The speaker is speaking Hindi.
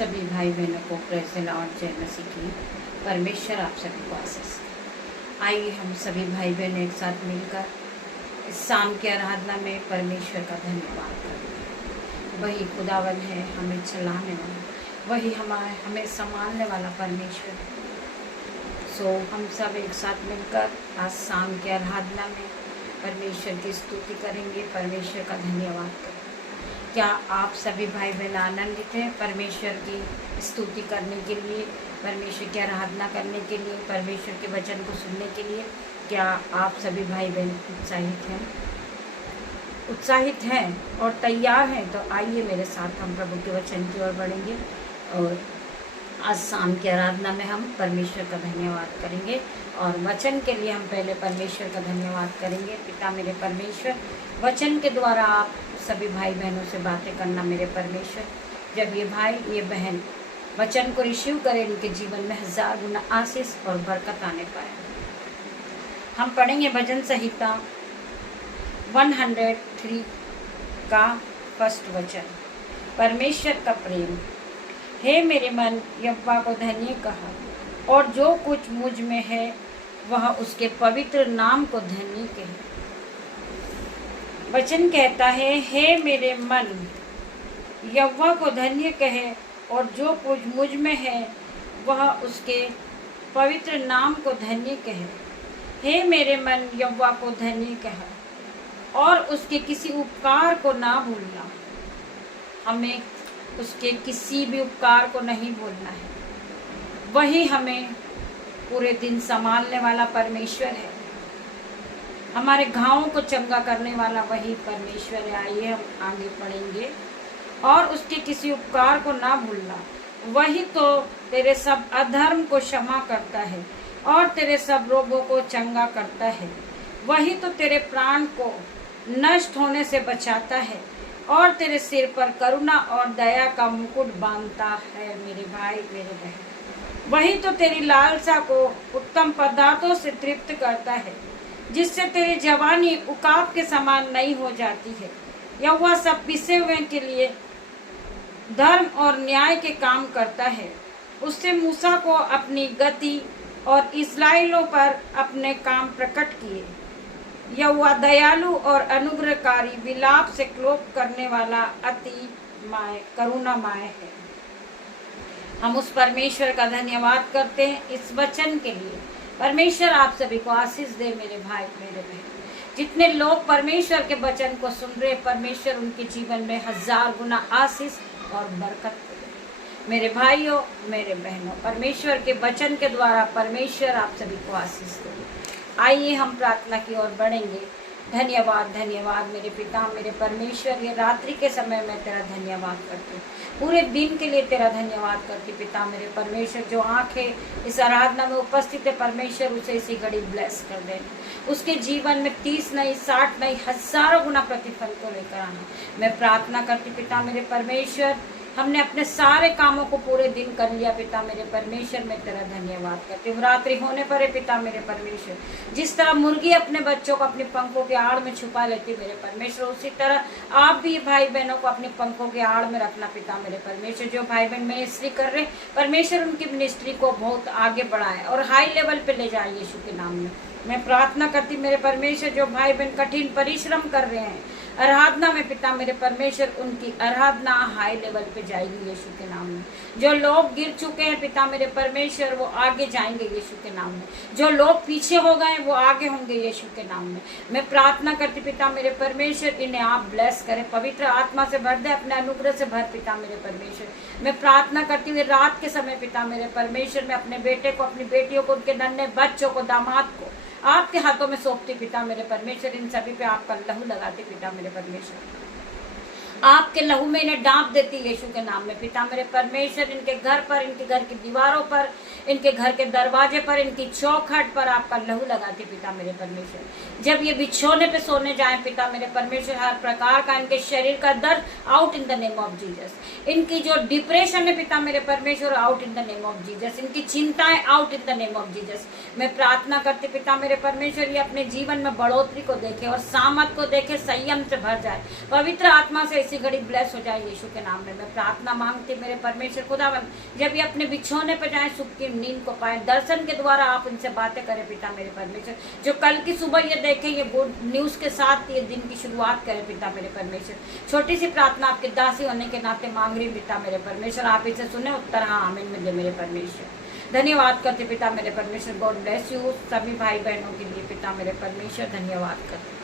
सभी भाई बहनों को प्रेज़ द लॉर्ड, जय मसीह की। परमेश्वर आप सभी को आशीष दे। आइए हम सभी भाई बहन एक साथ मिलकर इस शाम की आराधना में परमेश्वर का धन्यवाद करें। वही खुदावन है, हमें चलाने वाला, वही हमें संभालने वाला परमेश्वर है। सो हम सब एक साथ मिलकर आज शाम की आराधना में परमेश्वर की स्तुति करेंगे, परमेश्वर का धन्यवाद करेंगे। क्या आप सभी भाई बहन आनंदित हैं परमेश्वर की स्तुति करने के लिए, परमेश्वर की आराधना करने के लिए, परमेश्वर के वचन को सुनने के लिए? क्या आप सभी भाई बहन उत्साहित हैं और तैयार हैं? तो आइए मेरे साथ हम प्रभु के वचन की ओर बढ़ेंगे और आज शाम की आराधना में हम परमेश्वर का धन्यवाद करेंगे। और वचन के लिए हम पहले परमेश्वर का धन्यवाद करेंगे। पिता मेरे परमेश्वर, वचन के द्वारा आप सभी भाई बहनों से बातें करना मेरे परमेश्वर। जब ये भाई ये बहन वचन को रिसीव करें, इनके जीवन में 1000 गुना आशीष और बरकत आने पाए। हम पढ़ेंगे भजन संहिता 103 का फर्स्ट वचन। परमेश्वर का प्रेम। हे मेरे मन, यहोवा को धन्य कहा, और जो कुछ मुझ में है वह उसके पवित्र नाम को धन्य कहे। वचन कहता है, हे मेरे मन, यहोवा को धन्य कहे, और जो कुछ मुझ में है वह उसके पवित्र नाम को धन्य कहे। हे मेरे मन, यहोवा को धन्य कहे और उसके किसी उपकार को ना भूलना। हमें उसके किसी भी उपकार को नहीं भूलना है। वही हमें पूरे दिन संभालने वाला परमेश्वर है। हमारे घावों को चंगा करने वाला वही परमेश्वर है। आइए हम आगे पढ़ेंगे। और उसके किसी उपकार को ना भूलना, वही तो तेरे सब अधर्म को क्षमा करता है और तेरे सब रोगों को चंगा करता है। वही तो तेरे प्राण को नष्ट होने से बचाता है और तेरे सिर पर करुणा और दया का मुकुट बांधता है। मेरे भाई मेरे बहन, वही तो तेरी लालसा को उत्तम पदार्थों से तृप्त करता है, जिससे तेरी जवानी उकाब के समान नहीं हो जाती है। यहोवा सब पिसे हुए के लिए धर्म और न्याय के काम करता है। उससे मूसा को अपनी गति और इस्राएलियों पर अपने काम प्रकट किए। यहोवा दयालु और अनुग्रहकारी, विलाप से क्रोध करने वाला, अति करुणामय है। हम उस परमेश्वर का धन्यवाद करते हैं इस वचन के लिए। परमेश्वर आप सभी को आशीष दे मेरे भाई मेरे बहन। जितने लोग परमेश्वर के वचन को सुन रहे, परमेश्वर उनके जीवन में 1000 गुना आशीष और बरकत दे। मेरे भाइयों मेरे बहनों, परमेश्वर के वचन के द्वारा परमेश्वर आप सभी को आशीष दे। आइए हम प्रार्थना की ओर बढ़ेंगे। धन्यवाद धन्यवाद मेरे पिता मेरे परमेश्वर, ये रात्रि के समय में तेरा धन्यवाद करती हूँ, पूरे दिन के लिए तेरा धन्यवाद करती पिता मेरे परमेश्वर। जो आंखें इस आराधना में उपस्थित है परमेश्वर, उसे इसी घड़ी ब्लेस कर देना। उसके जीवन में 30 नहीं 60 नहीं 1000 गुना प्रतिफल को लेकर आना मैं प्रार्थना करती पिता मेरे परमेश्वर। हमने अपने सारे कामों को पूरे दिन कर लिया पिता मेरे परमेश्वर, मैं तेरा धन्यवाद करती हूँ। रात्रि होने पर है पिता मेरे परमेश्वर, जिस तरह मुर्गी अपने बच्चों को अपने पंखों के आड़ में छुपा लेती मेरे परमेश्वर, उसी तरह आप भी भाई बहनों को अपने पंखों के आड़ में रखना पिता मेरे परमेश्वर। जो भाई बहन मिनिस्ट्री कर रहे परमेश्वर, उनकी मिनिस्ट्री को बहुत आगे बढ़ाए और हाई लेवल पे ले जाए यीशु के नाम में मैं प्रार्थना करती मेरे परमेश्वर। जो भाई बहन कठिन परिश्रम कर रहे हैं आराधना में पिता मेरे परमेश्वर, उनकी आराधना हाई लेवल पे जाएगी यीशु के नाम में। जो लोग गिर चुके हैं पिता मेरे परमेश्वर, वो आगे जाएंगे यीशु के नाम में। जो लोग पीछे हो गए वो आगे होंगे यीशु के नाम में मैं प्रार्थना करती पिता मेरे परमेश्वर। इन्हें आप ब्लेस करें, पवित्र आत्मा से भर दे, अपने अनुग्रह से भर पिता मेरे परमेश्वर। मैं प्रार्थना करती हुई रात के समय पिता मेरे परमेश्वर, मैं अपने बेटे को, अपनी बेटियों को, उनके नन्हे बच्चों को, दामाद को आपके हाथों में सौंपती पिता मेरे परमेश्वर। इन सभी पे आपका लहू लगाते पिता मेरे परमेश्वर, आपके लहू में इन्हें डांप देती यीशु के नाम में पिता मेरे परमेश्वर। इनके घर पर, इनके घर की दीवारों पर, इनके घर के दरवाजे पर, इनकी चौखट पर आपका लहू लगाती पिता मेरे परमेश्वर। जब ये बिछोने पे सोने जाए पिता मेरे परमेश्वर, हर प्रकार का इनके शरीर का दर्द out in the name of Jesus. इनकी जो डिप्रेशन है पिता मेरे परमेश्वर, out in the name of Jesus. इनकी चिंताएं out in the name of Jesus. मैं प्रार्थना करती पिता मेरे परमेश्वर, ये अपने जीवन में बढ़ोतरी को देखे और सामर्थ को देखे, संयम से भर जाए, पवित्र आत्मा से ऐसी घड़ी ब्लेस हो जाए यीशु के नाम में। मैं प्रार्थना मांगती मेरे परमेश्वर खुदावन, जब ये अपने बिछौने पर जाए सुख की नींद को पाए, दर्शन के द्वारा आप उनसे बातें करें पिता मेरे परमेश्वर। जो कल की सुबह ये देखें, ये गुड न्यूज़ के साथ ये दिन की शुरुआत करें पिता मेरे परमेश्वर। छोटी सी प्रार्थना आपके दासी होने के नाते मांग रही पिता मेरे परमेश्वर, आप इसे सुने, उत्तर हाँ आमीन में दे मेरे परमेश्वर। धन्यवाद करते पिता मेरे परमेश्वर। गॉड ब्लेस यू सभी भाई बहनों के लिए पिता मेरे परमेश्वर, धन्यवाद करते।